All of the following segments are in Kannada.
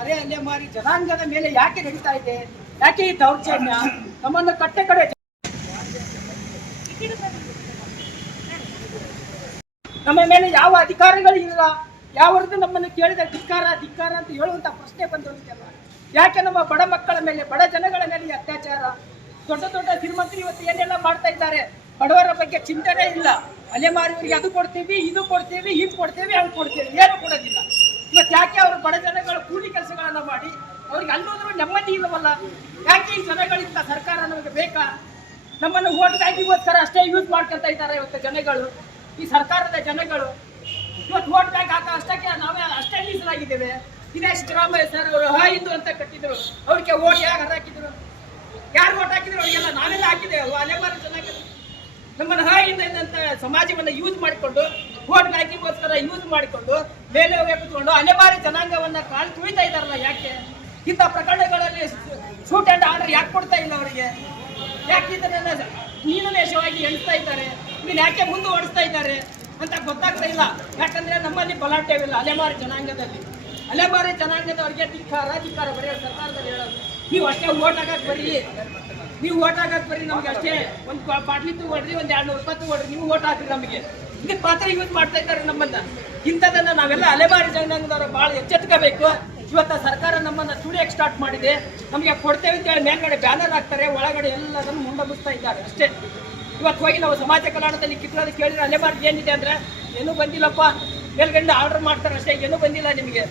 ಅಲೆಮಾರಿ ಜನಾಂಗದ ಮೇಲೆ ಯಾಕೆ ನಡೀತಾ ಇದೆ? ಯಾಕೆ ಈ ದೌರ್ಜನ್ಯ? ನಮ್ಮನ್ನು ಕಟ್ಟೆ ಕಡೆ ನಮ್ಮ ಮೇಲೆ ಯಾವ ಅಧಿಕಾರಿಗಳು ಇಲ್ಲ. ಯಾವರೆಗೂ ನಮ್ಮನ್ನು ಕೇಳಿದ ಧಿಕ್ಕಾರ ಧಿಕ್ಕಾರ ಅಂತ ಹೇಳುವಂತ ಪ್ರಶ್ನೆ ಬಂದಿಲ್ಲ. ಯಾಕೆ ನಮ್ಮ ಬಡ ಮಕ್ಕಳ ಮೇಲೆ, ಬಡ ಜನಗಳ ಮೇಲೆ ಅತ್ಯಾಚಾರ? ದೊಡ್ಡ ದೊಡ್ಡ ಶ್ರೀಮಂತರು ಇವತ್ತು ಏನೆಲ್ಲ ಮಾಡ್ತಾ ಇದ್ದಾರೆ, ಬಡವರ ಬಗ್ಗೆ ಚಿಂತನೆ ಇಲ್ಲ. ಅಲೆಮಾರಿಯವರಿಗೆ ಅದು ಕೊಡ್ತೀವಿ, ಇದು ಕೊಡ್ತೀವಿ, ಹಿಂಗೆ ಕೊಡ್ತೀವಿ, ಹಂಗೆ ಕೊಡ್ತೀವಿ, ಏನು ಕೊಡೋದಿಲ್ಲ. ಇವತ್ತು ಯಾಕೆ ಅವರು ಬಡ ಜನಗಳು ಕೂಲಿ ಕೆಲಸಗಳನ್ನ ಮಾಡಿ ಅವ್ರಿಗೆ ಅಲ್ಲೋದ್ರೂ ನೆಮ್ಮದಿ ಇಲ್ಲವಲ್ಲ? ಯಾಕೆ ಈ ಜನಗಳಿಂದ ಸರ್ಕಾರ ನಮಗೆ ಬೇಕಾ? ನಮ್ಮನ್ನು ಓಟ್ಗಾಗಿಗೋಸ್ಕರ ಅಷ್ಟೇ ಯೂಸ್ ಮಾಡ್ಕೊಳ್ತಾ ಇದ್ದಾರೆ ಇವತ್ತು ಜನಗಳು, ಈ ಸರ್ಕಾರದ ಜನಗಳು. ಇವತ್ತು ಓಟ್ ಬ್ಯಾಂಕ್ ಹಾಕ ಅಷ್ಟಕ್ಕೆ ನಾವೇ ಅಷ್ಟೇ ಮೀಸಲಾಗಿದ್ದೇವೆ. ದಿನೇಶ್ ಸಿದ್ದರಾಮಯ್ಯ ಸರ್ ಅವರು ಹಿಂದೂ ಅಂತ ಕಟ್ಟಿದ್ರು, ಅವ್ರಿಗೆ ಓಟ್ ಯಾರು ಹಾಕಿದ್ರು? ಯಾರು ಓಟ್ ಹಾಕಿದ್ರು? ಅವರಿಗೆಲ್ಲ ನಾವೆಲ್ಲ ಹಾಕಿದ್ದೇವೆ. ಅಲೆಮಾರಿ ಜನಾಂಗ ನಮ್ಮನ್ನು ಹಿಂದಂತ ಸಮಾಜವನ್ನು ಯೂಸ್ ಮಾಡಿಕೊಂಡು, ಓಟ್ ಬ್ಯಾಂಕಿಗೋಸ್ಕರ ಯೂಸ್ ಮಾಡಿಕೊಂಡು ಮೇಲೆ ಕೂತ್ಕೊಂಡು ಅಲೆಮಾರಿ ಜನಾಂಗವನ್ನ ಕಾಲು ತುಳಿತಾ ಇದ್ದಾರಲ್ಲ. ಯಾಕೆ ಇಂಥ ಪ್ರಕರಣಗಳಲ್ಲಿ ಶೂಟ್ ಅಂಡ್ ಆರ್ಡರ್ ಯಾಕೆ ಕೊಡ್ತಾ ಇಲ್ಲ ಅವರಿಗೆ? ಯಾಕೆ ಇದನ್ನ ನೀಲನೇಶವಾಗಿ ಎಣಿಸ್ತಾ ಇದ್ದಾರೆ? ಇದನ್ನ ಯಾಕೆ ಮುಂದುವರಿಸ್ತಾ ಇದ್ದಾರೆ ಅಂತ ಗೊತ್ತಾಗ್ತಾ ಇಲ್ಲ. ಯಾಕಂದ್ರೆ ನಮ್ಮಲ್ಲಿ ಬಲಾಟೆವಿಲ್ಲ ಅಲೆಮಾರಿ ಜನಾಂಗದಲ್ಲಿ. ಅಲೆಮಾರಿ ಜನಾಂಗದವರಿಗೆ ಧಿಕ್ಕಾರ ಧಿಕ್ಕಾರ ಬರೀ ಸರ್ಕಾರದಲ್ಲಿ ಹೇಳೋದು. ನೀವು ಅಷ್ಟೇ ಓಟ್ ಹಾಕಕ್ಕೆ ಬರ್ರಿ, ನೀವು ಓಟ್ ಹಾಕಕ್ಕೆ ಬರ್ರಿ, ನಮ್ಗೆ ಅಷ್ಟೇ ಒಂದು ಬಾಟ್ಲಿ ತಗೊಳ್ರಿ, ಒಂದು 200 ರೂಪಾಯಿ ತಗೊಳ್ರಿ, ನೀವು ಓಟ್ ಹಾಕ್ರಿ ನಮಗೆ. ಇದಕ್ಕೆ ಪಾತ್ರ ಯೂಸ್ ಮಾಡ್ತಾ ಇದ್ದಾರೆ ನಮ್ಮನ್ನ. ಇಂಥದನ್ನ ನಾವೆಲ್ಲ ಅಲೆಮಾರಿ ಜನಾಂಗದವರು ಬಹಳ ಎಚ್ಚೆತ್ಕೋಬೇಕು. ಇವತ್ತು ಸರ್ಕಾರ ನಮ್ಮನ್ನ ತುಳಿಯಕ್ಕೆ ಸ್ಟಾರ್ಟ್ ಮಾಡಿದೆ. ನಮಗೆ ಕೊಡ್ತೇವೆ ಅಂತೇಳಿ ಮೇಲ್ಗಡೆ ಬ್ಯಾನರ್ ಹಾಕ್ತಾರೆ, ಒಳಗಡೆ ಎಲ್ಲದನ್ನು ಮುಂಡಬಿಸ್ತಾ ಇದ್ದಾರೆ ಅಷ್ಟೇ. ಇವತ್ತು ಹೋಗಿ ನಾವು ಸಮಾಜ ಕಲ್ಯಾಣದಲ್ಲಿ ಕಿತ್ತೋದು ಕೇಳಿದ್ರೆ ಅಲೆಮಾರಿ ಏನಿದೆ ಅಂದ್ರೆ ಏನೂ ಬಂದಿಲ್ಲಪ್ಪ, ಮೇಲ್ಗಡೆ ಆರ್ಡರ್ ಮಾಡ್ತಾರೆ ಅಷ್ಟೇ, ಏನೂ ಬಂದಿಲ್ಲ ನಿಮಗೆ.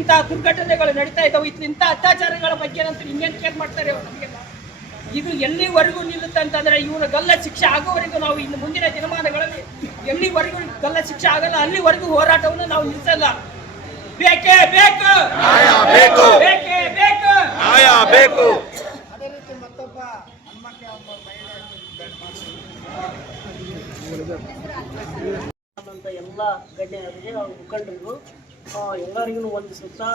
ಇಂಥ ದುರ್ಘಟನೆಗಳು ನಡೀತಾ ಇದ್ದಾವೆ. ಇಂಥ ಅತ್ಯಾಚಾರಗಳ ಬಗ್ಗೆ ನಂತರ ಇನ್ನೇನು ಕೇರ್ ಮಾಡ್ತಾರೆ ನಮಗೆಲ್ಲ. ಇದು ಎಲ್ಲಿವರೆಗೂ ನಿಲ್ಲುತ್ತೆ ಅಂತಂದ್ರೆ ಇವನು ಗಲ್ಲ ಶಿಕ್ಷೆ ಆಗೋವರೆಗೂ ನಾವು ಇನ್ನು ಮುಂದಿನ ದಿನಮಾನಗಳಲ್ಲಿ ಎಲ್ಲಿವರೆಗೂ ಗಲ್ಲ ಶಿಕ್ಷೆ ಆಗಲ್ಲ ಅಲ್ಲಿವರೆಗೂ ಹೋರಾಟವನ್ನು ನಾವು ನಿಲ್ಲಿಸಲ್ಲ. ಬೇಕೇ ಬೇಕು, ಬೇಕೇ ಬೇಕು, ಬೇಕು. ಅದೇ ರೀತಿ ಮತ್ತೊಬ್ಬ ಹನುಮಕ್ಕೆ ಒಬ್ಬ ಮಹಿಳೆ ಎಲ್ಲ ಗಣ್ಯರಿಗೆ ಮುಖಂಡರಿಗೂ ಎಲ್ಲರಿಗೂ ವಂದಿಸುತ್ತಾ,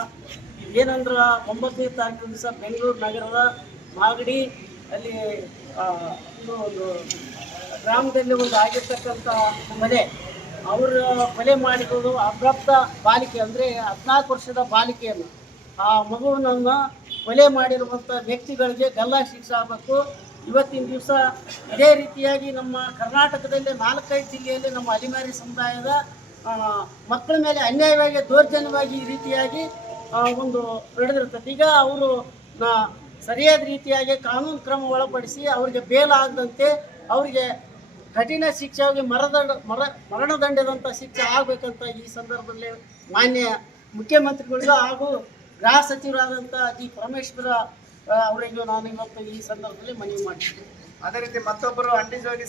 ಏನಂದ್ರೆ 9ನೇ ತಾರೀಕು ದಿವಸ ಬೆಂಗಳೂರು ನಗರದ ಮಾಗಡಿ ಅಲ್ಲಿ ಒಂದು ಗ್ರಾಮದಲ್ಲಿ ಒಂದು ಆಗಿರ್ತಕ್ಕಂಥ ಮನೆ, ಅವರು ಕೊಲೆ ಮಾಡಿರೋದು ಅಪ್ರಾಪ್ತ ಬಾಲಿಕೆ ಅಂದರೆ 14 ವರ್ಷದ ಬಾಲಿಕೆಯನ್ನು, ಆ ಮಗುವನ್ನು ಕೊಲೆ ಮಾಡಿರುವಂಥ ವ್ಯಕ್ತಿಗಳಿಗೆ ಗಲ್ಲ ಶಿಕ್ಷೆ ಆಗಬೇಕು. ಇವತ್ತಿನ ದಿವಸ ಇದೇ ರೀತಿಯಾಗಿ ನಮ್ಮ ಕರ್ನಾಟಕದಲ್ಲಿ 4-5 ಜಿಲ್ಲೆಯಲ್ಲಿ ನಮ್ಮ ಅಲೆಮಾರಿ ಸಮುದಾಯದ ಮಕ್ಕಳ ಮೇಲೆ ಅನ್ಯಾಯವಾಗಿ ದೌರ್ಜನ್ಯವಾಗಿ ಈ ರೀತಿಯಾಗಿ ಒಂದು ನಡೆದಿರ್ತದೆ. ಈಗ ಅವರು ಸರಿಯಾದ ರೀತಿಯಾಗಿ ಕಾನೂನು ಕ್ರಮ ಒಳಪಡಿಸಿ ಅವರಿಗೆ ಬೇಲ್ ಆಗದಂತೆ ಅವರಿಗೆ ಕಠಿಣ ಶಿಕ್ಷೆಯಾಗಿ ಮರಣದಂಡದಂಥ ಶಿಕ್ಷೆ ಆಗಬೇಕಂತ ಈ ಸಂದರ್ಭದಲ್ಲಿ ಮಾನ್ಯ ಮುಖ್ಯಮಂತ್ರಿಗಳಿಗೂ ಹಾಗೂ ಗೃಹ ಸಚಿವರಾದಂಥ ಜಿ ಪರಮೇಶ್ವರ ಅವರಿಗೂ ನಾನು ಇವತ್ತು ಈ ಸಂದರ್ಭದಲ್ಲಿ ಮನವಿ ಮಾಡ್ತೀನಿ. ಅದೇ ರೀತಿ ಮತ್ತೊಬ್ಬರು ಅಂಡಿಜೋಗಿ